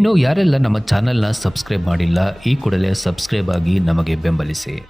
ಇನ್ನು ಯಾರೆಲ್ಲ ನಮ್ಮ ಚಾನಲ್ನ ಸಬ್ಸ್ಕ್ರೈಬ್ ಮಾಡಿಲ್ಲ ಈ ಕೂಡಲೇ ಸಬ್ಸ್ಕ್ರೈಬ್ ಆಗಿ ನಮಗೆ ಬೆಂಬಲಿಸಿ